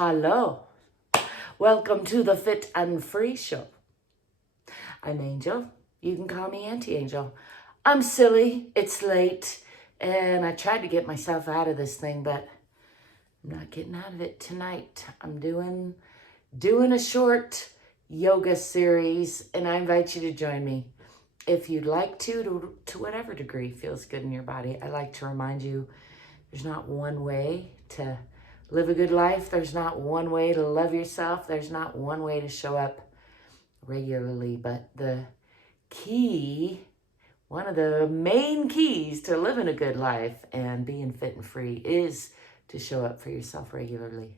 Hello, welcome to the Fit and Free Show. I'm Angel. You can call me Auntie Angel. I'm silly, it's late, and I tried to get myself out of this thing, but I'm not getting out of it tonight. I'm doing a short yoga series, and I invite you to join me. If you'd like to whatever degree feels good in your body. I like to remind you, there's not one way to live a good life. There's not one way to love yourself. There's not one way to show up regularly. But the key, one of the main keys to living a good life and being fit and free is to show up for yourself regularly.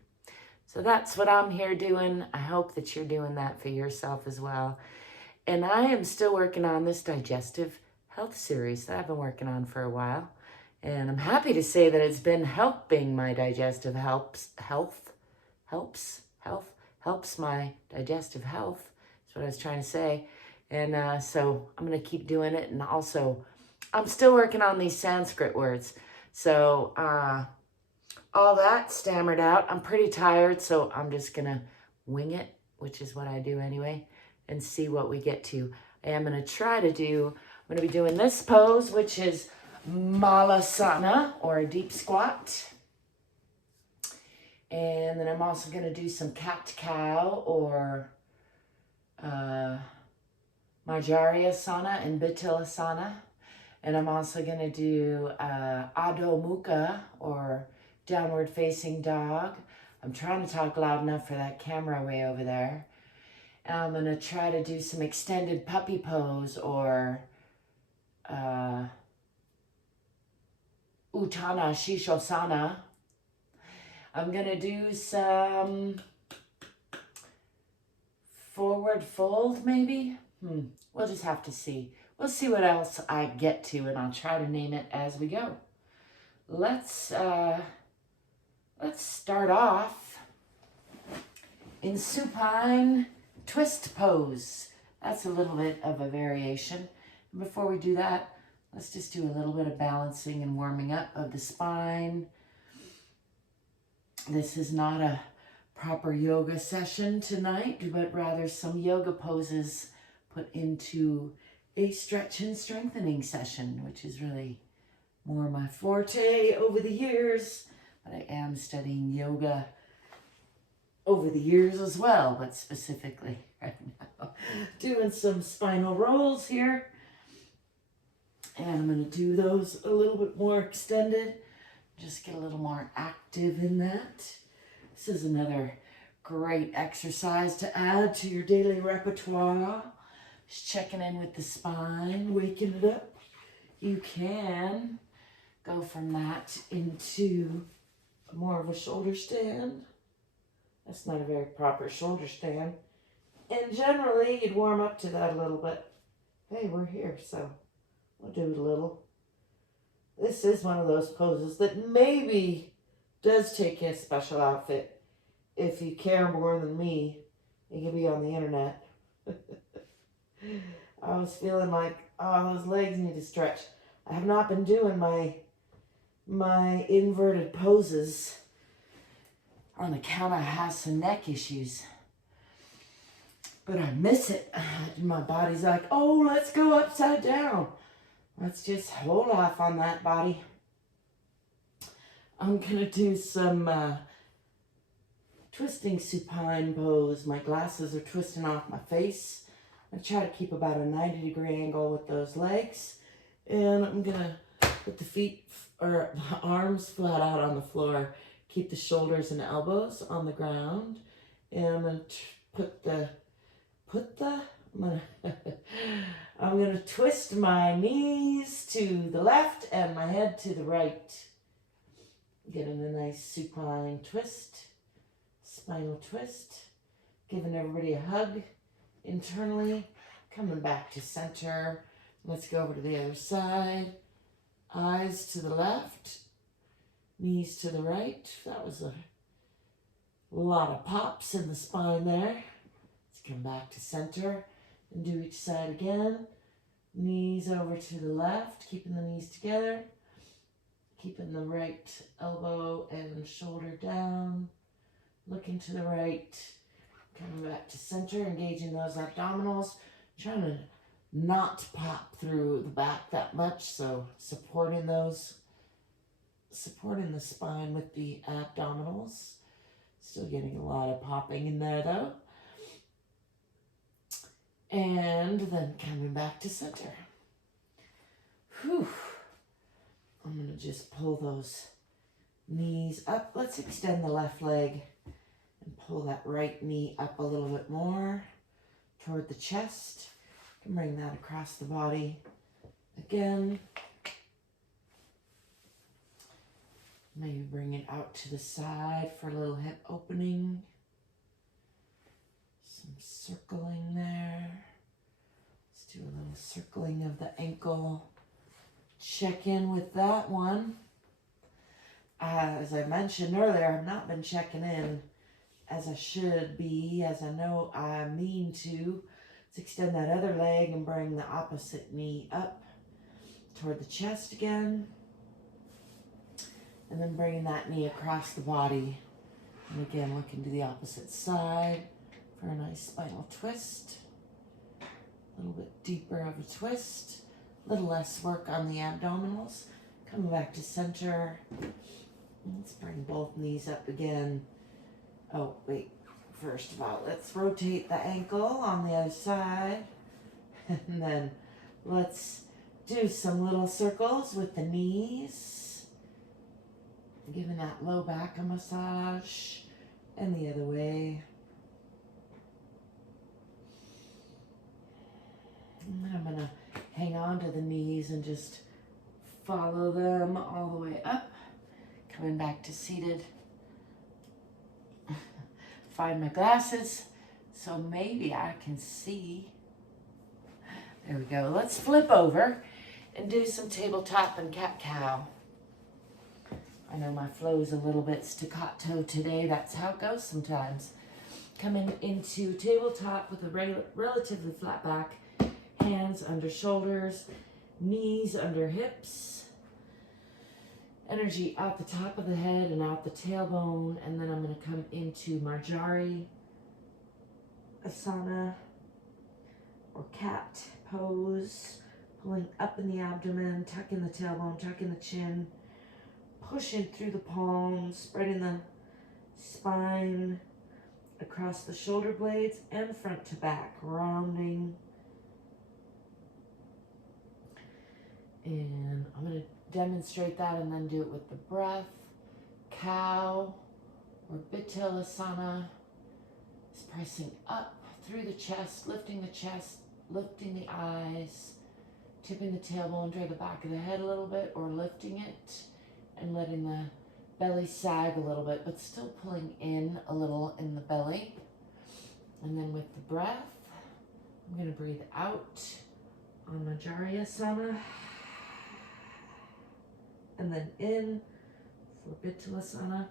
So that's what I'm here doing. I hope that you're doing that for yourself as well. And I am still working on this digestive health series that I've been working on for a while. And I'm happy to say that it's been helping my digestive helps my digestive health. That's what I was trying to say. And so I'm going to keep doing it. And also, I'm still working on these Sanskrit words. So all that stammered out. I'm pretty tired, so I'm just going to wing it, which is what I do anyway, and see what we get to. I'm going to be doing this pose, which is Malasana, or a deep squat. And then I'm also going to do some cat-cow or Majariyasana and Bitilasana. And I'm also going to do Adho Mukha, or downward facing dog. I'm trying to talk loud enough for that camera way over there. And I'm going to try to do some extended puppy pose, or Uttana Shishosana. I'm going to do some forward fold, maybe. We'll just have to see. We'll see what else I get to, and I'll try to name it as we go. Let's start off in supine twist pose. That's a little bit of a variation. Before we do that, let's just do a little bit of balancing and warming up of the spine. This is not a proper yoga session tonight, but rather some yoga poses put into a stretch and strengthening session, which is really more my forte over the years. But I am studying yoga over the years as well, but specifically right now, doing some spinal rolls here. And I'm going to do those a little bit more extended, just get a little more active in that. This is another great exercise to add to your daily repertoire. Just checking in with the spine, waking it up. You can go from that into more of a shoulder stand. That's not a very proper shoulder stand. And generally, you'd warm up to that a little bit. Hey, we're here, so we'll do it a little. This is one of those poses that maybe does take a special outfit. If you care more than me, it can be on the internet. I was feeling like, oh, those legs need to stretch. I have not been doing my inverted poses on account I have some neck issues. But I miss it. My body's like, oh, let's go upside down. Let's just hold off on that, body. I'm going to do some twisting supine pose. My glasses are twisting off my face. I try to keep about a 90-degree angle with those legs. And I'm going to put the feet or the arms flat out on the floor. Keep the shoulders and elbows on the ground. And I'm going to I'm going to twist my knees to the left and my head to the right. Getting a nice supine twist, spinal twist. Giving everybody a hug internally. Coming back to center. Let's go over to the other side. Eyes to the left, knees to the right. That was a lot of pops in the spine there. Let's come back to center and do each side again. Knees over to the left, keeping the knees together. Keeping the right elbow and shoulder down. looking to the right, coming back to center, engaging those abdominals, trying to not pop through the back that much, so supporting the spine with the abdominals. Still getting a lot of popping in there though. And then coming back to center. Whew. I'm going to just pull those knees up. Let's extend the left leg and pull that right knee up a little bit more toward the chest. You can bring that across the body again. Maybe bring it out to the side for a little hip opening. Some circling there. Let's do a little circling of the ankle. Check in with that one. As I mentioned earlier, I've not been checking in as I should be, as I know I mean to. Let's extend that other leg and bring the opposite knee up toward the chest again. And then bringing that knee across the body. And again, looking to the opposite side for a nice spinal twist. A little bit deeper of a twist. A little less work on the abdominals. Coming back to center. Let's bring both knees up again. Oh, wait. First of all, let's rotate the ankle on the other side. And then let's do some little circles with the knees. Giving that low back a massage. And the other way. And then I'm going to hang on to the knees and just follow them all the way up. Coming back to seated. Find my glasses so maybe I can see. There we go. Let's flip over and do some tabletop and cat-cow. I know my flow's a little bit staccato today. That's how it goes sometimes. Coming into tabletop with a relatively flat back. Hands under shoulders. Knees under hips. Energy out the top of the head and out the tailbone. And then I'm going to come into Marjari Asana or cat pose. Pulling up in the abdomen, tucking the tailbone, tucking the chin. Pushing through the palms, spreading the spine across the shoulder blades and front to back, rounding. And I'm going to demonstrate that and then do it with the breath. Cow or Bittilasana is pressing up through the chest, lifting the eyes, tipping the tailbone, drag the back of the head a little bit or lifting it. And letting the belly sag a little bit, but still pulling in a little in the belly. And then with the breath, I'm going to breathe out on Marjari Asana. And then in for Bittilasana.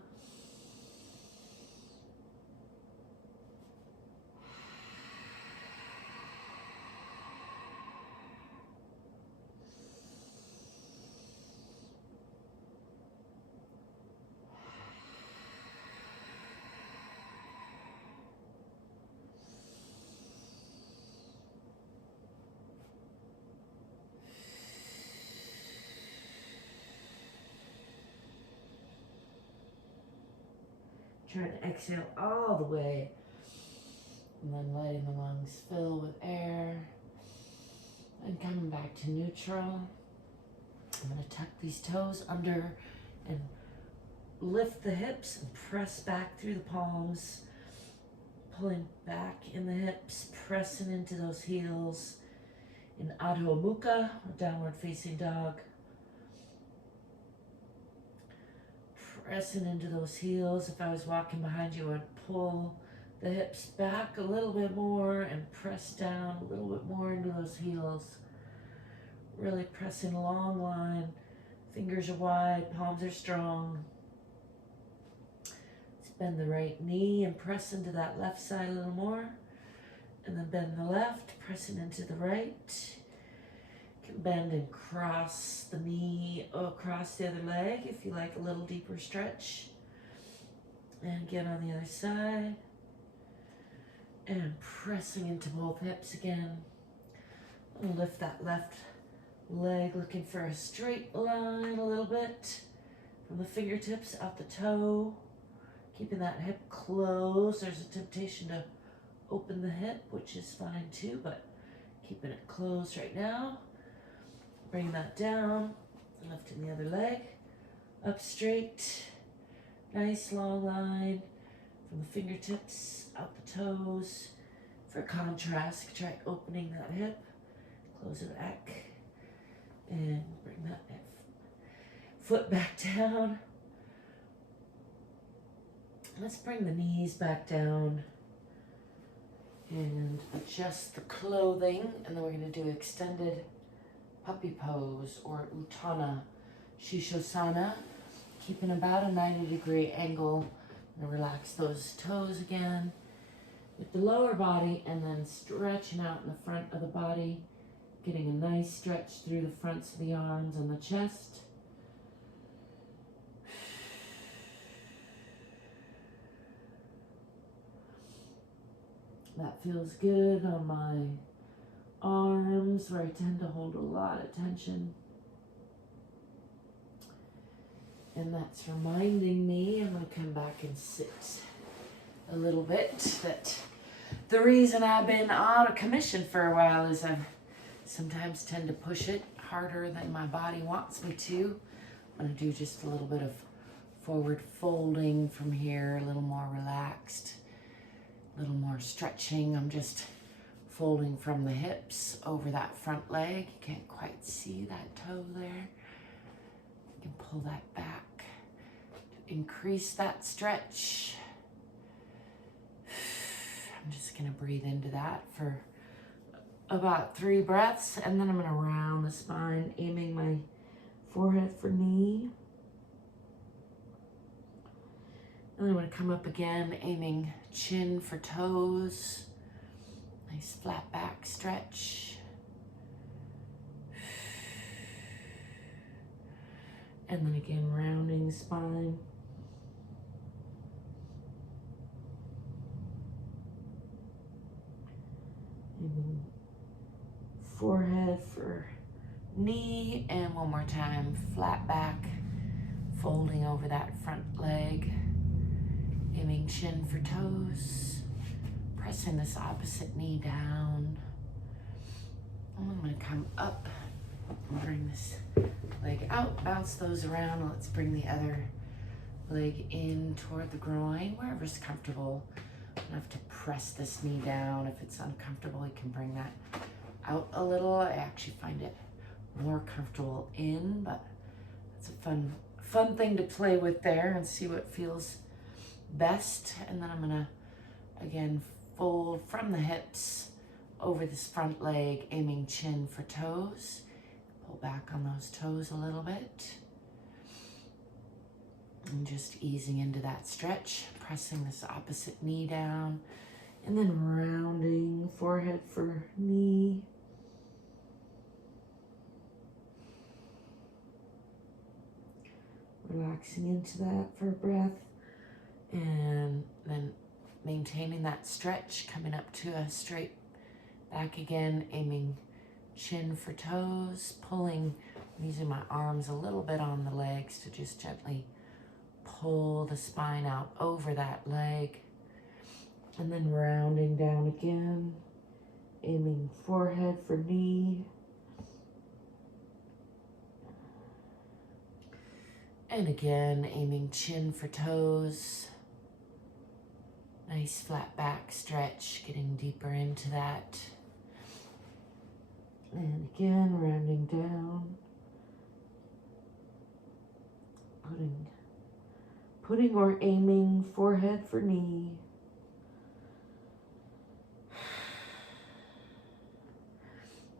Trying to exhale all the way. And then letting the lungs fill with air. And coming back to neutral. I'm going to tuck these toes under and lift the hips and press back through the palms. Pulling back in the hips, pressing into those heels. In Adho Mukha, or downward facing dog. Pressing into those heels. If I was walking behind you, I'd pull the hips back a little bit more and press down a little bit more into those heels. Really pressing a long line. Fingers are wide, palms are strong. Let's bend the right knee and press into that left side a little more. And then bend the left, pressing into the right. Bend and cross the knee across the other leg if you like a little deeper stretch. And again on the other side. And pressing into both hips again. And lift that left leg, looking for a straight line a little bit. From the fingertips out the toe. Keeping that hip closed. There's a temptation to open the hip, which is fine too, but keeping it closed right now. Bring that down. Lifting the other leg. Up straight. Nice long line. From the fingertips out the toes. For contrast, try opening that hip, close it back, and bring that foot back down. Let's bring the knees back down and adjust the clothing, and then we're going to do extended puppy pose or Uttanasana Shishosana, keeping about a 90-degree angle. And relax those toes again with the lower body, and then stretching out in the front of the body, getting a nice stretch through the fronts of the arms and the chest. That feels good on my arms, where I tend to hold a lot of tension. And that's reminding me, I'm going to come back and sit a little bit, that the reason I've been out of commission for a while is I sometimes tend to push it harder than my body wants me to. I'm going to do just a little bit of forward folding from here, a little more relaxed, a little more stretching. I'm just folding from the hips over that front leg. You can't quite see that toe there. You can pull that back to increase that stretch. I'm just going to breathe into that for about 3 breaths, and then I'm going to round the spine, aiming my forehead for knee. And then I'm going to come up again, aiming chin for toes. Nice flat back stretch. And then again, rounding the spine. Aiming forehead for knee, and one more time, flat back, folding over that front leg, aiming chin for toes, pressing this opposite knee down. And I'm going to come up and bring this leg out, bounce those around. Let's bring the other leg in toward the groin, wherever's comfortable. You don't have to press this knee down. If it's uncomfortable, you can bring that out a little. I actually find it more comfortable in, but it's a fun thing to play with there and see what feels best. And then I'm gonna again fold from the hips over this front leg, aiming chin for toes. Pull back on those toes a little bit. And just easing into that stretch, pressing this opposite knee down, and then rounding forehead for knee. Relaxing into that for a breath, and then maintaining that stretch, coming up to a straight back again, aiming chin for toes, pulling, using my arms a little bit on the legs to just gently pull the spine out over that leg, and then rounding down again, aiming forehead for knee, and again aiming chin for toes. Nice flat back stretch, getting deeper into that, and again rounding down, putting or aiming forehead for knee.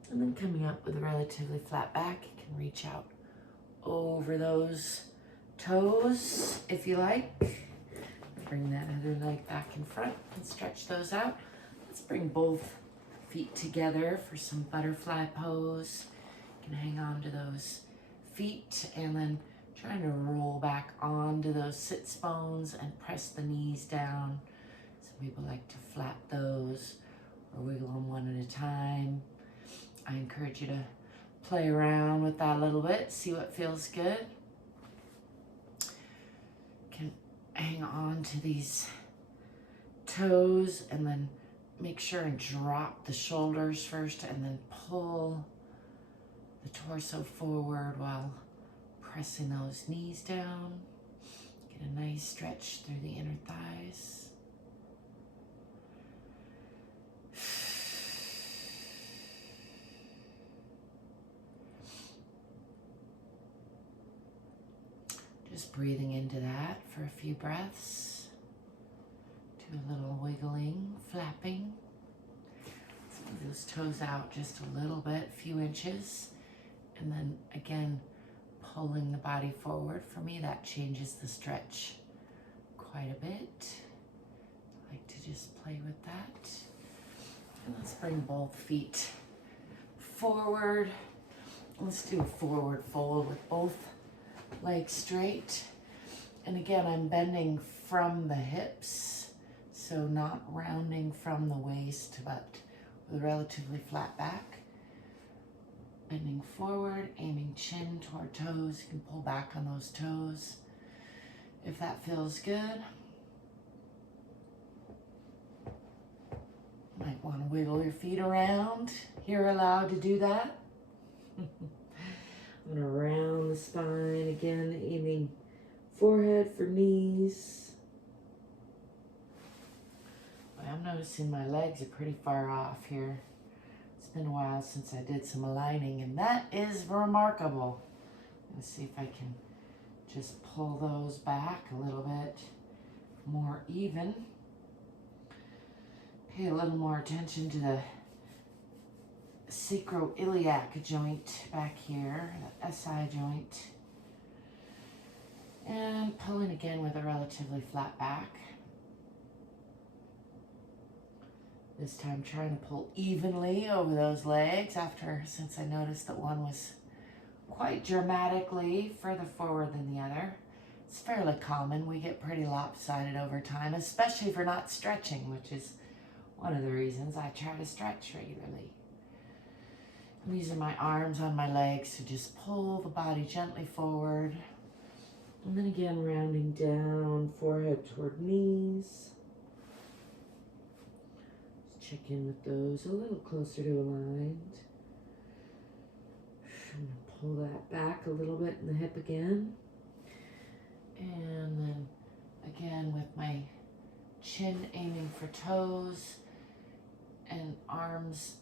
And then coming up with a relatively flat back, you can reach out over those toes if you like. Bring that other leg back in front and stretch those out. Let's bring both feet together for some butterfly pose. You can hang on to those feet and then Trying to roll back onto those sits bones and press the knees down. Some people like to flap those or wiggle them one at a time. I encourage you to play around with that a little bit, see what feels good. Can hang on to these toes and then make sure and drop the shoulders first and then pull the torso forward while pressing those knees down. Get a nice stretch through the inner thighs. Just breathing into that for a few breaths. Do a little wiggling, flapping. Let's move those toes out just a little bit, a few inches. And then again, pulling the body forward. For me, that changes the stretch quite a bit. I like to just play with that. And let's bring both feet forward. Let's do a forward fold with both legs straight. And again, I'm bending from the hips, so not rounding from the waist, but with a relatively flat back. Bending forward, aiming chin toward toes. You can pull back on those toes if that feels good. Might want to wiggle your feet around. You're allowed to do that. I'm going to round the spine again, aiming forehead for knees. I'm noticing my legs are pretty far off here. It's been a while since I did some aligning, and that is remarkable. Let's see if I can just pull those back a little bit more even. Pay a little more attention to the sacroiliac joint back here, the SI joint. And pulling again with a relatively flat back. This time trying to pull evenly over those legs since I noticed that one was quite dramatically further forward than the other. It's fairly common. We get pretty lopsided over time, especially if we're not stretching, which is one of the reasons I try to stretch regularly. I'm using my arms on my legs to just pull the body gently forward. And then again, rounding down, forehead toward knees. Just check in with those a little closer to aligned. I'm going to pull that back a little bit in the hip again. And then again with my chin aiming for toes and arms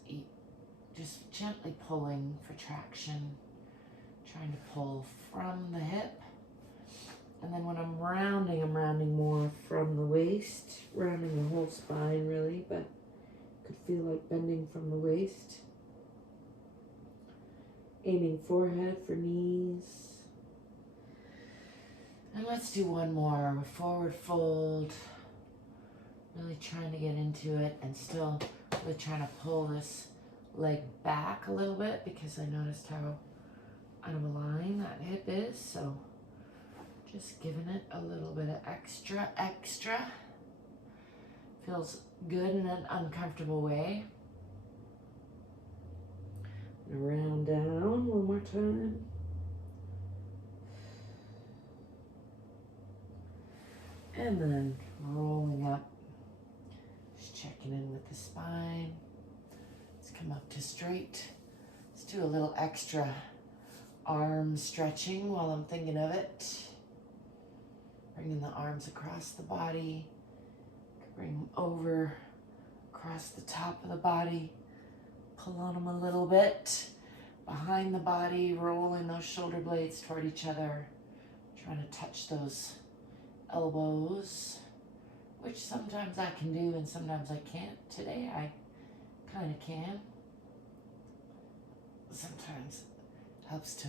just gently pulling for traction, trying to pull from the hip. And then when I'm rounding more from the waist, rounding the whole spine really, but could feel like bending from the waist. Aiming forehead for knees. And let's do one more, forward fold. Really trying to get into it and still really trying to pull this leg back a little bit because I noticed how out of line that hip is, so just giving it a little bit of extra. Feels good in an uncomfortable way. Round down one more time. And then rolling up, just checking in with the spine. Let's come up to straight. Let's do a little extra arm stretching while I'm thinking of it. Bringing the arms across the body. Bring them over, across the top of the body. Pull on them a little bit. Behind the body, rolling those shoulder blades toward each other. Trying to touch those elbows, which sometimes I can do and sometimes I can't. Today I kind of can. Sometimes it helps to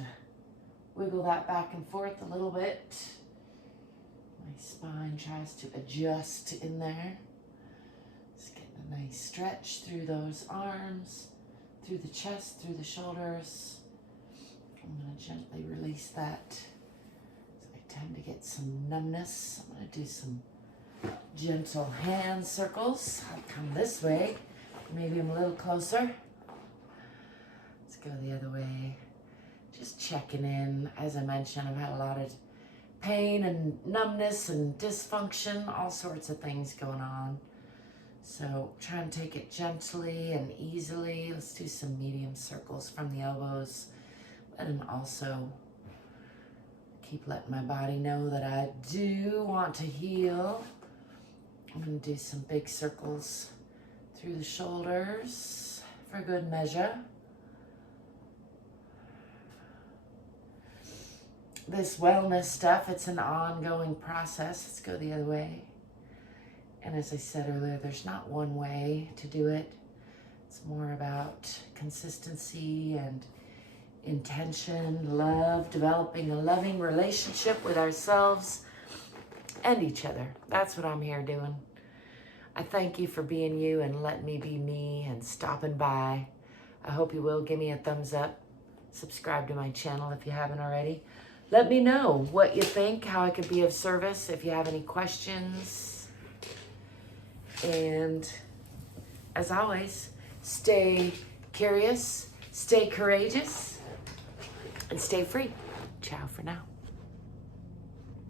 wiggle that back and forth a little bit. My spine tries to adjust in there. Just getting a nice stretch through those arms, through the chest, through the shoulders. I'm going to gently release that Time to get some numbness. I'm going to do some gentle hand circles. I'll come this way. Maybe I'm a little closer. Let's go the other way. Just checking in. As I mentioned, I've had a lot of pain and numbness and dysfunction, all sorts of things going on. So try and take it gently and easily. Let's do some medium circles from the elbows. And also keep letting my body know that I do want to heal. I'm going to do some big circles through the shoulders for good measure. This wellness stuff, it's an ongoing process. Let's go the other way. And as I said earlier, there's not one way to do it. It's more about consistency and intention, love, developing a loving relationship with ourselves and each other. That's what I'm here doing. I thank you for being you and letting me be me and stopping by. I hope you will give me a thumbs up. Subscribe to my channel if you haven't already. Let me know what you think, how I could be of service, if you have any questions. And as always, stay curious, stay courageous, and stay free. Ciao for now.